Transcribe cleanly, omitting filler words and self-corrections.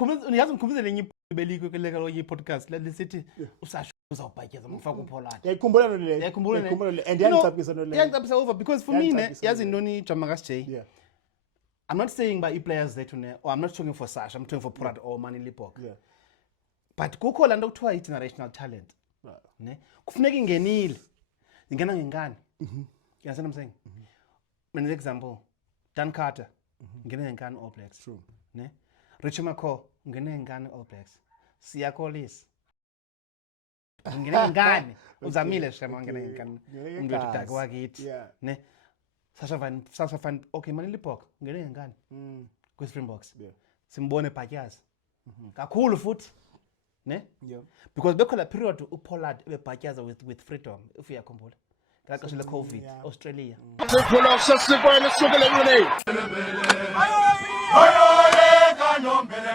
uyazi ngikhumbule lenye belike kwenye podcast lesithi usasho uzawubhatyeza mfaka uPollard. Yayikhumbula lo le. Yayikhumbula le. And yangicapisa no le. Yangicapisa over because for me yazi intoni Jamakas J. Yeah. I'm not saying by players that or I'm not talking for Sasha, I'm talking for Pollard or Manny Lipock. Yeah. But kukho lanto kuthiwa generational talent. Ne? Kufuneka ingenile. Ingena ngengane. You understand what I'm saying? An example, Dan Carter, ngene ngengane All Blacks. True. Ne? Richie McCaw, ngene ngengane All Blacks. Siya Collins. Ngene ngengane. Uzamile shema ngene ngengane. Umuntu udaka wakithi. Ne? Sasha Van okay Manny Lipock ngene ngengane. Ku Springboks. Yeah. Simbone Bhatyaza. Kakhulu futhi. Ne? Yeah. Because bekhola period uPollard ebebhatyaza with freedom if uyakhumbula. Ngaqashe le COVID Australia. Pull off sasibona sokele ngene.